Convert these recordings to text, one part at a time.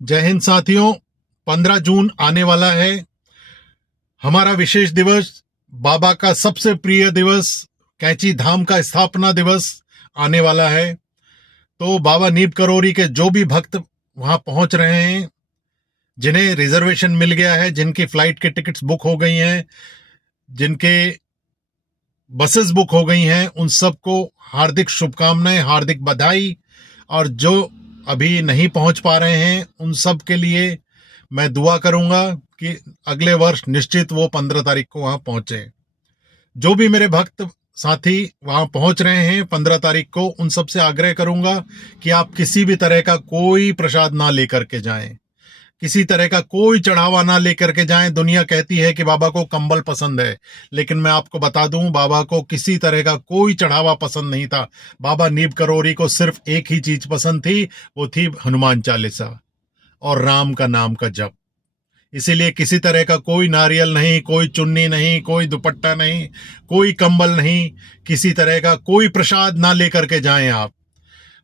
जय हिंद साथियों। 15 जून आने वाला है, हमारा विशेष दिवस, बाबा का सबसे प्रिय दिवस, कैंची धाम का स्थापना दिवस आने वाला है। तो बाबा नीब करोरी के जो भी भक्त वहां पहुंच रहे हैं, जिन्हें रिजर्वेशन मिल गया है, जिनकी फ्लाइट की टिकट्स बुक हो गई हैं, जिनके बसेस बुक हो गई हैं, उन सबको हार्दिक शुभकामनाएं, हार्दिक बधाई। और जो अभी नहीं पहुंच पा रहे हैं, उन सब के लिए मैं दुआ करूंगा कि अगले वर्ष निश्चित वो 15 तारीख को वहां पहुंचे। जो भी मेरे भक्त साथी वहां पहुंच रहे हैं 15 तारीख को, उन सब से आग्रह करूंगा कि आप किसी भी तरह का कोई प्रसाद ना लेकर के जाएं, किसी तरह का कोई चढ़ावा ना लेकर के जाएं। दुनिया कहती है कि बाबा को कंबल पसंद है, लेकिन मैं आपको बता दूं, बाबा को किसी तरह का कोई चढ़ावा पसंद नहीं था। बाबा नीब करोरी को सिर्फ एक ही चीज पसंद थी, वो थी हनुमान चालीसा और राम का नाम का जप। इसीलिए किसी तरह का कोई नारियल नहीं, कोई चुन्नी नहीं, कोई दुपट्टा नहीं, कोई कंबल नहीं, किसी तरह का कोई प्रसाद ना लेकर के जाएं आप।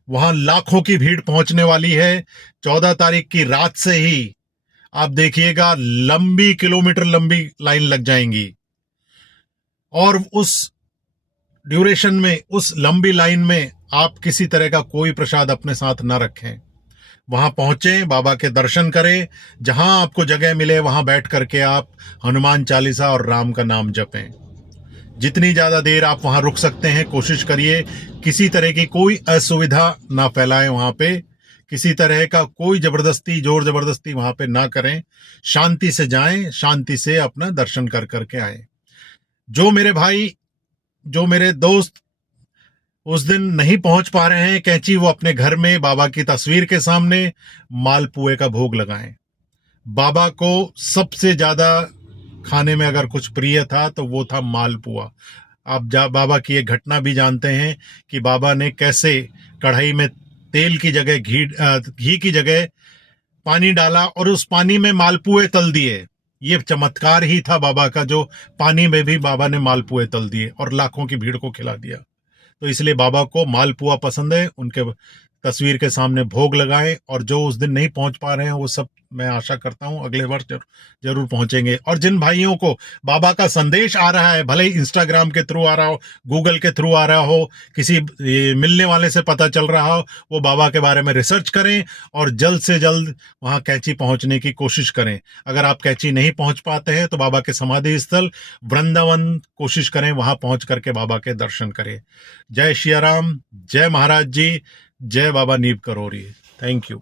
वहां लाखों की भीड़ पहुंचने वाली है। 14 तारीख की रात से ही आप देखिएगा, लंबी किलोमीटर लंबी लाइन लग जाएंगी। और उस ड्यूरेशन में, उस लंबी लाइन में आप किसी तरह का कोई प्रसाद अपने साथ ना रखें। वहां पहुंचे, बाबा के दर्शन करें, जहां आपको जगह मिले वहां बैठ करके आप हनुमान चालीसा और राम का नाम जपें। जितनी ज्यादा देर आप वहां रुक सकते हैं कोशिश करिए। किसी तरह की कोई असुविधा ना फैलाएं वहां पे, किसी तरह का कोई जबरदस्ती, जोर जबरदस्ती वहां पे ना करें। शांति से जाएं, शांति से अपना दर्शन कर करके आए। जो मेरे भाई, जो मेरे दोस्त उस दिन नहीं पहुंच पा रहे हैं कैंची, वो अपने घर में बाबा की तस्वीर के सामने मालपुए का भोग लगाएं। बाबा को सबसे ज्यादा खाने में अगर कुछ प्रिय था तो वो था मालपुआ। आप बाबा की एक घटना भी जानते हैं कि बाबा ने कैसे कढ़ाई में तेल की जगह घी की जगह पानी डाला और उस पानी में मालपुए तल दिए। ये चमत्कार ही था बाबा का, जो पानी में भी बाबा ने मालपुए तल दिए और लाखों की भीड़ को खिला दिया। तो इसलिए बाबा को मालपुआ पसंद है, उनके तस्वीर के सामने भोग लगाएं। और जो उस दिन नहीं पहुंच पा रहे हैं, वो सब मैं आशा करता हूं अगले वर्ष जरूर पहुंचेंगे। और जिन भाइयों को बाबा का संदेश आ रहा है, भले ही इंस्टाग्राम के थ्रू आ रहा हो, गूगल के थ्रू आ रहा हो, किसी मिलने वाले से पता चल रहा हो, वो बाबा के बारे में रिसर्च करें और जल्द से जल्द वहां कैंची पहुंचने की कोशिश करें। अगर आप कैंची नहीं पहुंच पाते हैं तो बाबा के समाधि स्थल वृंदावन कोशिश करें, वहां पहुंच करके बाबा के दर्शन करें। जय श्री राम, जय महाराज जी, जय बाबा नीब करोरी। Thank you.